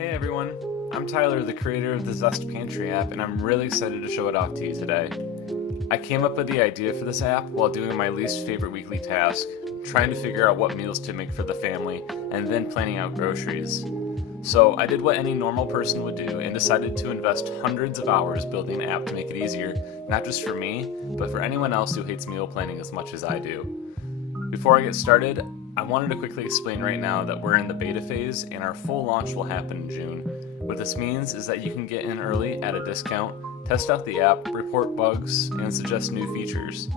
Hey everyone, I'm Tyler, the creator of the Zest Pantry app, and I'm really excited to show it off to you today. I came up with the idea for this app while doing my least favorite weekly task, trying to figure out what meals to make for the family, and then planning out groceries. So I did what any normal person would do and decided to invest hundreds of hours building an app to make it easier, not just for me, but for anyone else who hates meal planning as much as I do. Before I get started, I wanted to quickly explain right now that we're in the beta phase and our full launch will happen in June. What this means is that you can get in early at a discount, test out the app, report bugs, and suggest new features.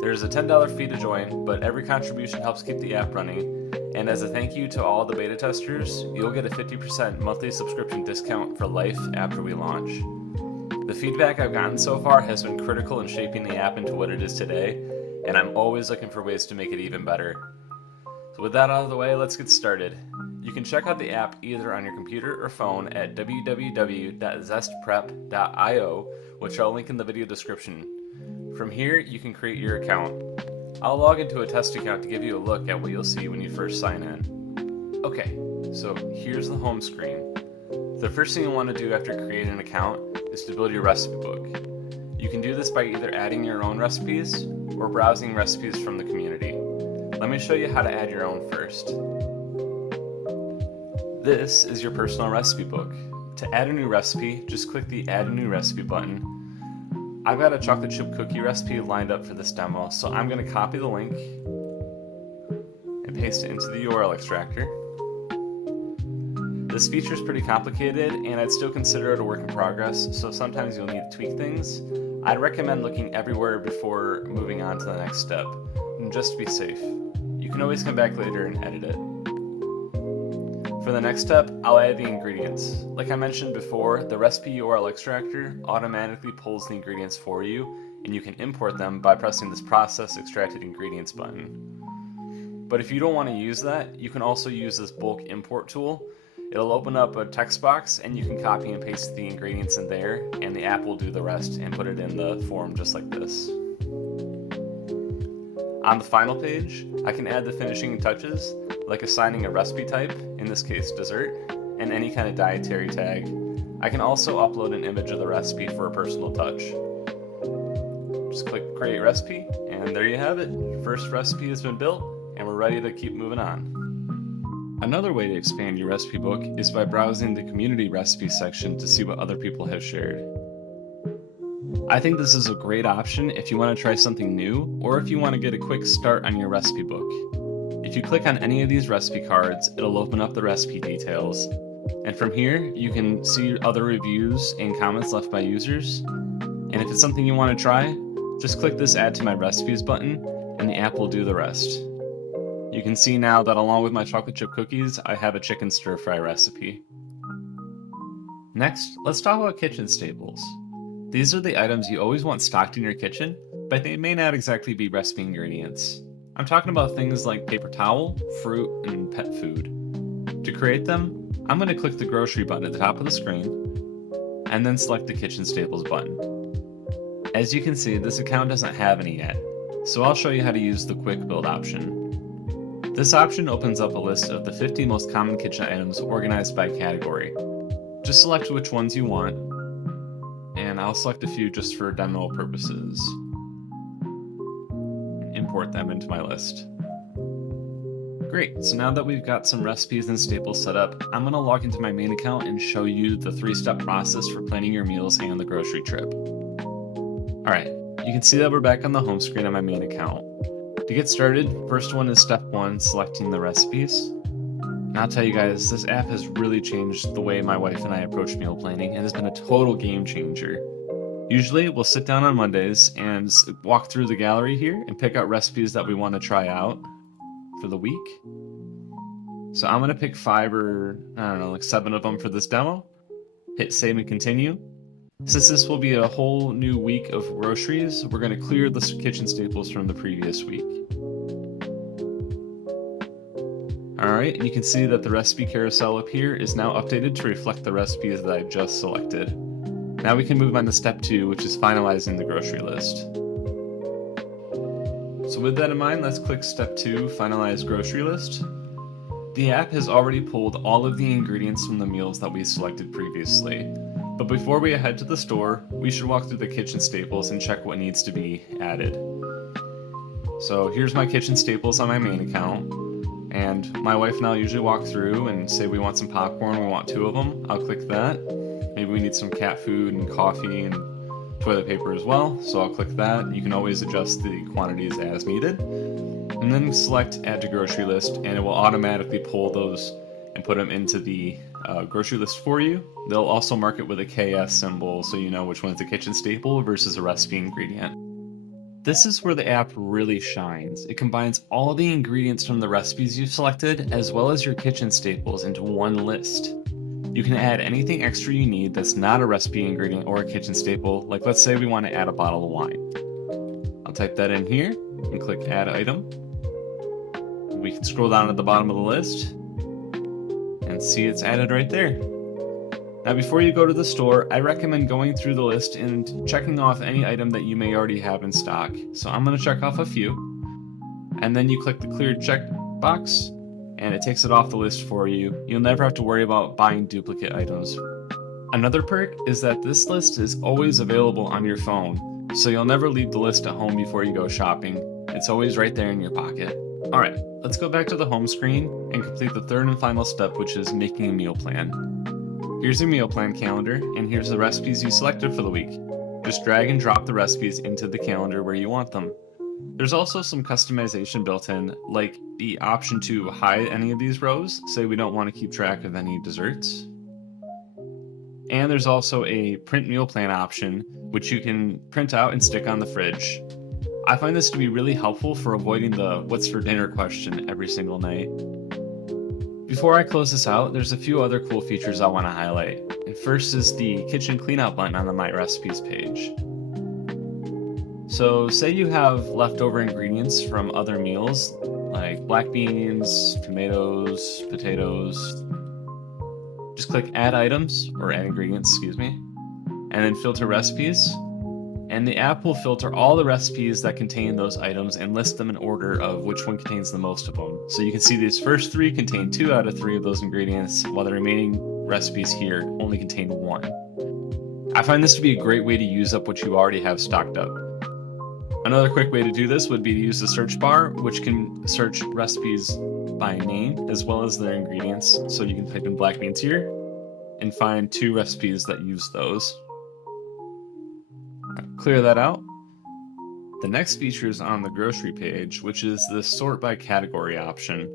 There's a $10 fee to join, but every contribution helps keep the app running, and as a thank you to all the beta testers, you'll get a 50% monthly subscription discount for life after we launch. The feedback I've gotten so far has been critical in shaping the app into what it is today, and I'm always looking for ways to make it even better. So with that out of the way, let's get started. You can check out the app either on your computer or phone at www.zestprep.io, which I'll link in the video description. From here, you can create your account. I'll log into a test account to give you a look at what you'll see when you first sign in. Okay, so here's the home screen. The first thing you'll want to do after creating an account is to build your recipe book. You can do this by either adding your own recipes or browsing recipes from the community. Let me show you how to add your own first. This is your personal recipe book. To add a new recipe, just click the Add a New Recipe button. I've got a chocolate chip cookie recipe lined up for this demo, so I'm going to copy the link and paste it into the URL extractor. This feature is pretty complicated, and I'd still consider it a work in progress, so sometimes you'll need to tweak things. I'd recommend looking everywhere before moving on to the next step, and just to be safe. You can always come back later and edit it. For the next step, I'll add the ingredients. Like I mentioned before, the recipe URL extractor automatically pulls the ingredients for you, and you can import them by pressing this Process Extracted Ingredients button. But if you don't want to use that, you can also use this bulk import tool. It'll open up a text box, and you can copy and paste the ingredients in there, and the app will do the rest and put it in the form just like this. On the final page, I can add the finishing touches, like assigning a recipe type, in this case dessert, and any kind of dietary tag. I can also upload an image of the recipe for a personal touch. Just click Create Recipe, and there you have it. Your first recipe has been built, and we're ready to keep moving on. Another way to expand your recipe book is by browsing the community recipes section to see what other people have shared. I think this is a great option if you want to try something new, or if you want to get a quick start on your recipe book. If you click on any of these recipe cards, it'll open up the recipe details. And from here, you can see other reviews and comments left by users. And if it's something you want to try, just click this Add to My Recipes button, and the app will do the rest. You can see now that along with my chocolate chip cookies, I have a chicken stir-fry recipe. Next, let's talk about kitchen staples. These are the items you always want stocked in your kitchen, but they may not exactly be recipe ingredients. I'm talking about things like paper towel, fruit, and pet food. To create them, I'm going to click the grocery button at the top of the screen, and then select the kitchen staples button. As you can see, this account doesn't have any yet, so I'll show you how to use the quick build option. This option opens up a list of the 50 most common kitchen items organized by category. Just select which ones you want, and I'll select a few just for demo purposes. Import them into my list. Great, so now that we've got some recipes and staples set up, I'm going to log into my main account and show you the 3-step process for planning your meals and the grocery trip. Alright, you can see that we're back on the home screen on my main account. To get started, first one is step 1, selecting the recipes. And I'll tell you guys, this app has really changed the way my wife and I approach meal planning, and has been a total game changer. Usually, we'll sit down on Mondays and walk through the gallery here and pick out recipes that we want to try out for the week. So I'm going to pick 5 or, 7 of them for this demo. Hit save and continue. Since this will be a whole new week of groceries, we're going to clear the kitchen staples from the previous week. Alright, and you can see that the recipe carousel up here is now updated to reflect the recipes that I just selected. Now we can move on to step 2, which is finalizing the grocery list. So with that in mind, let's click step 2, finalize grocery list. The app has already pulled all of the ingredients from the meals that we selected previously. But before we head to the store, we should walk through the kitchen staples and check what needs to be added. So here's my kitchen staples on my main account. And my wife and I usually walk through and say we want some popcorn, we want 2 of them. I'll click that. Maybe we need some cat food and coffee and toilet paper as well, so I'll click that. You can always adjust the quantities as needed. And then select Add to Grocery List, and it will automatically pull those and put them into the grocery list for you. They'll also mark it with a KS symbol so you know which one's a kitchen staple versus a recipe ingredient. This is where the app really shines. It combines all the ingredients from the recipes you've selected as well as your kitchen staples into one list. You can add anything extra you need that's not a recipe ingredient or a kitchen staple, like let's say we want to add a bottle of wine. I'll type that in here and click Add Item. We can scroll down at the bottom of the list and see it's added right there. Now before you go to the store, I recommend going through the list and checking off any item that you may already have in stock. So I'm going to check off a few, and then you click the cleared check box and it takes it off the list for you. You'll never have to worry about buying duplicate items. Another perk is that this list is always available on your phone, so you'll never leave the list at home before you go shopping. It's always right there in your pocket. Alright, let's go back to the home screen and complete the third and final step, which is making a meal plan. Here's your meal plan calendar, and here's the recipes you selected for the week. Just drag and drop the recipes into the calendar where you want them. There's also some customization built in, like the option to hide any of these rows, say we don't want to keep track of any desserts. And there's also a print meal plan option, which you can print out and stick on the fridge. I find this to be really helpful for avoiding the what's for dinner question every single night. Before I close this out, there's a few other cool features I want to highlight. And first is the kitchen cleanout button on the My Recipes page. So say you have leftover ingredients from other meals, like black beans, tomatoes, potatoes. Just click Add Items, or Add Ingredients, excuse me, and then filter Recipes. And the app will filter all the recipes that contain those items and list them in order of which one contains the most of them. So you can see these first 3 contain 2 out of 3 of those ingredients, while the remaining recipes here only contain 1. I find this to be a great way to use up what you already have stocked up. Another quick way to do this would be to use the search bar, which can search recipes by name as well as their ingredients. So you can type in black beans here and find 2 recipes that use those. Clear that out. The next feature is on the grocery page, which is the sort by category option.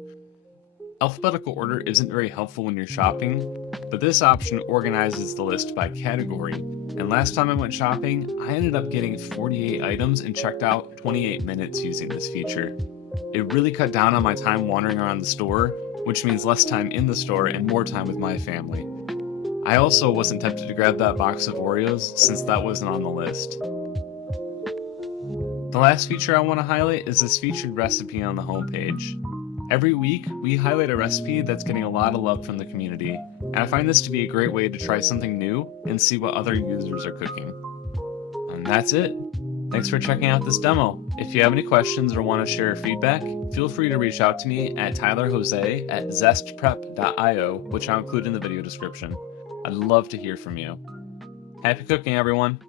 Alphabetical order isn't very helpful when you're shopping, but this option organizes the list by category. And last time I went shopping, I ended up getting 48 items and checked out 28 minutes using this feature. It really cut down on my time wandering around the store, which means less time in the store and more time with my family. I also wasn't tempted to grab that box of Oreos since that wasn't on the list. The last feature I want to highlight is this featured recipe on the homepage. Every week, we highlight a recipe that's getting a lot of love from the community, and I find this to be a great way to try something new and see what other users are cooking. And that's it. Thanks for checking out this demo. If you have any questions or want to share feedback, feel free to reach out to me at tylerjose@zestprep.io, which I'll include in the video description. I'd love to hear from you. Happy cooking, everyone!